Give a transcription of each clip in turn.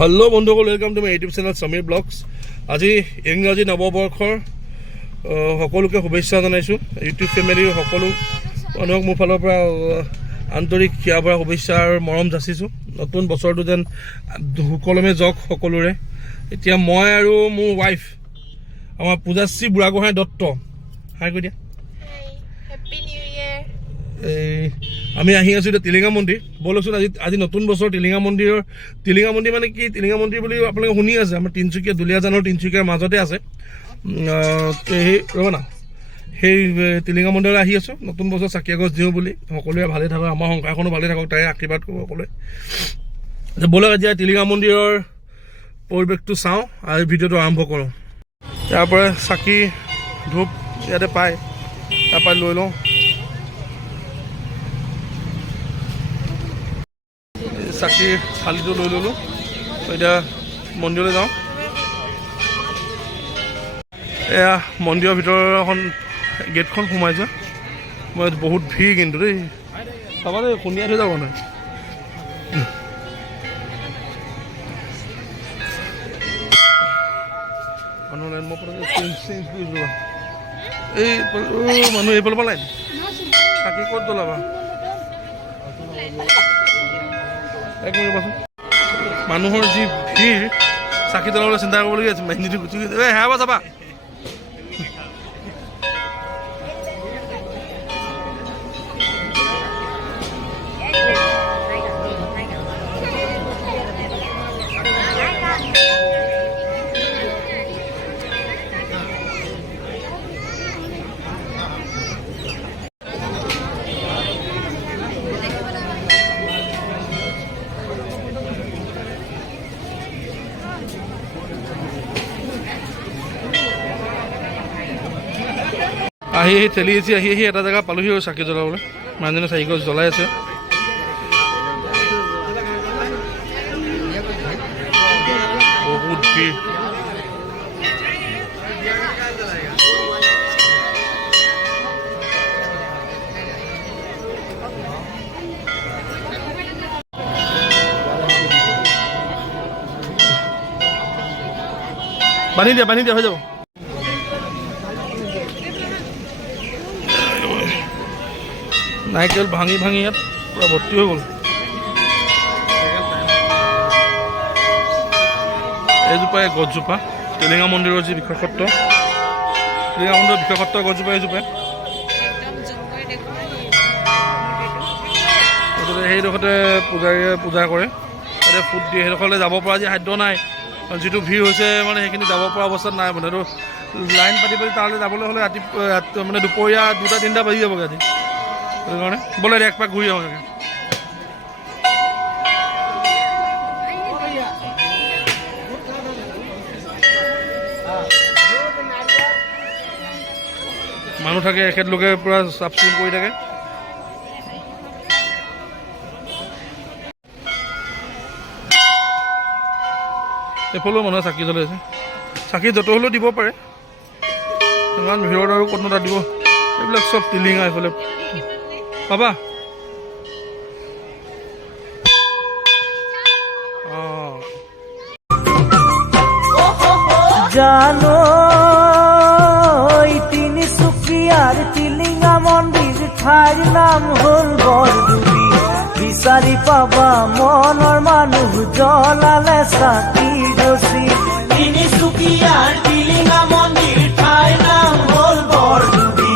Hello बंधुসকল welcome to my YouTube channel Sameer vlogs. आज इंग्राजी नवबर्षर सकलोके शुभेच्छा जानाइছোঁ। यूट्यूब फैमिली सकलो मानुहक मोर फाলৰ পৰা आन्तरिक हिया भरा शुभेच्छा और मरम जाचिছোঁ। नतुन बছৰটো যেন সুকলমে যাওক সকলোৰে। এতিয়া মই আৰু মোৰ ওয়াইফ আমাৰ পূজাশ্ৰী বুঢ়াগোহাঁই দত্ত হাই কৈ দিয়া। হ্যাপি নিউ ইয়াৰ। আমি আহি আছো এতিয়া টিলিঙা মন্দিৰ। বলকচোন আজি নতুন বছৰ টিলিঙা মন্দিৰ মানে কি টিলিঙা মন্দিৰ বুলি আপোনালোকে শুনি আছে। আমাৰ তিনচুকীয়া দুলীয়াজানৰ তিনচুকীয়াৰ মাজতে আছে। ৰ'ব না সেই টিলিঙা মন্দিৰলৈ আহি আছো। নতুন বছৰ চাকি আগছ দিওঁ বুলি সকলোৱে ভালে থাকক, আমাৰ সংসাৰখনো ভালে থাকক, তাৰে আশীৰ্বাদ কৰিব সকলোৱে। বলক আজি টিলিঙা মন্দিৰৰ পৰিৱেশটো চাওঁ আৰু ভিডিঅ'টো আৰম্ভ কৰোঁ। তাৰ পৰা চাকি ধূপ ইয়াতে পায়, তাৰপৰা লৈ লওঁ। চাকিৰ থালিটো লৈ ল'লোঁ। এতিয়া মন্দিৰলৈ যাওঁ। এয়া মন্দিৰৰ ভিতৰৰ এখন গেটখন সোমাইছোঁ। মই বহুত ভিৰ কিন্তু দেই, চাবা দেই খুন্দিয়াই থৈ যাব নাই। মানুহ লাইন মই এই মানুহ এইফালৰ পৰা লাইন চাকি ক'ত জ্বলাবা এক মিনিট পাচোন। মানুহৰ যি ভিৰ চাকি জ্বলাবলৈ চিন্তা কৰিবলগীয়া আছে। মেহিনীটো গুচি গৈছে। হেৰাবা যাবা আহি ঠেলি আহি এটা জেগা পালোহি আৰু চাকি জ্বলাবলৈ। মানুহজনে চাকি গছ জ্বলাই আছে। বহুত ভিৰ। বান্ধি দিয়া হৈ যাব। নাৰিকল ভাঙি ইয়াত পুৰা ভৰ্তি হৈ গ'ল। এইজোপাই গছজোপা টিলিঙা মন্দিৰৰ যি বিশেষত্ব, টিলিঙা মন্দিৰৰ বিশেষত্ব গছজোপা এইজোপাই। সেইডোখৰতে পূজাৰীয়ে পূজা কৰে, তাতে ফুট দিয়ে। সেইডোখৰলৈ যাব পৰা যি সাধ্য নাই, যিটো ভিৰ হৈছে মানে সেইখিনি যাব পৰা অৱস্থাত নাই। মানে এইটো লাইন পাতি তালৈ যাবলৈ হ'লে ৰাতি মানে দুপৰীয়া 2-3 বাজি যাবগৈ আজি। সেইকাৰণে বোলে এক পাক ঘূৰি আহোঁ। মানুহ থাকে, এখেতলোকে পূৰা চাফ চিকুণ কৰি থাকে। এইফালেও মানুহে চাকি জ্বলাই আছে। চাকি য'ত হ'লেও দিব পাৰে, ইমান ভিৰত আৰু ক'তনো তাত দিব। এইবিলাক চব টিলিঙা এইফালে পাবা। জানো তিনিচুকীয়াৰ টিলিঙা মন্দিৰ ঠাইৰ নাম হ'ল বৰডুবি। বিচাৰি পাবা মনৰ মানুহ জ্বলালে চাকি ৰচি। তিনিচুকীয়াৰ টিলিঙা মন্দিৰ ঠাইৰ নাম হ'ল বৰডুবি।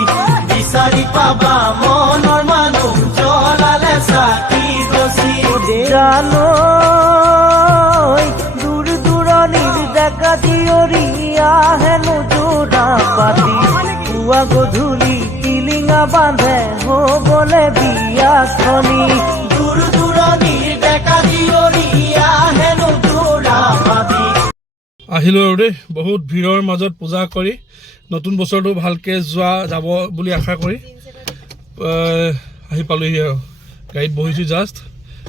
বিচাৰি পাবা মনৰ মানুহ জ্বলালে চাকি ৰচি। জানো দূৰ দূৰণিৰ ডেকা জীয়ৰী আহেনো যোৰা পাতি। পুৱা গধূলি টিলিঙা বান্ধে হ'বলে বিয়াখনি। দূৰ দূৰণিৰ ডেকা জীয়ৰী আহেনো যোৰা পাতি। আহিলোঁ আৰু দেই, বহুত ভিৰৰ মাজত পূজা কৰি নতুন বছৰটো ভালকৈ যাব বুলি আশা কৰি আহি পালোহি আৰু গাড়ীত বহিছোঁ জাষ্ট।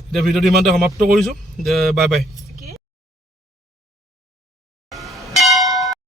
এতিয়া ভিডিঅ'টো ইমানতে সমাপ্ত কৰিছোঁ। Bye bye.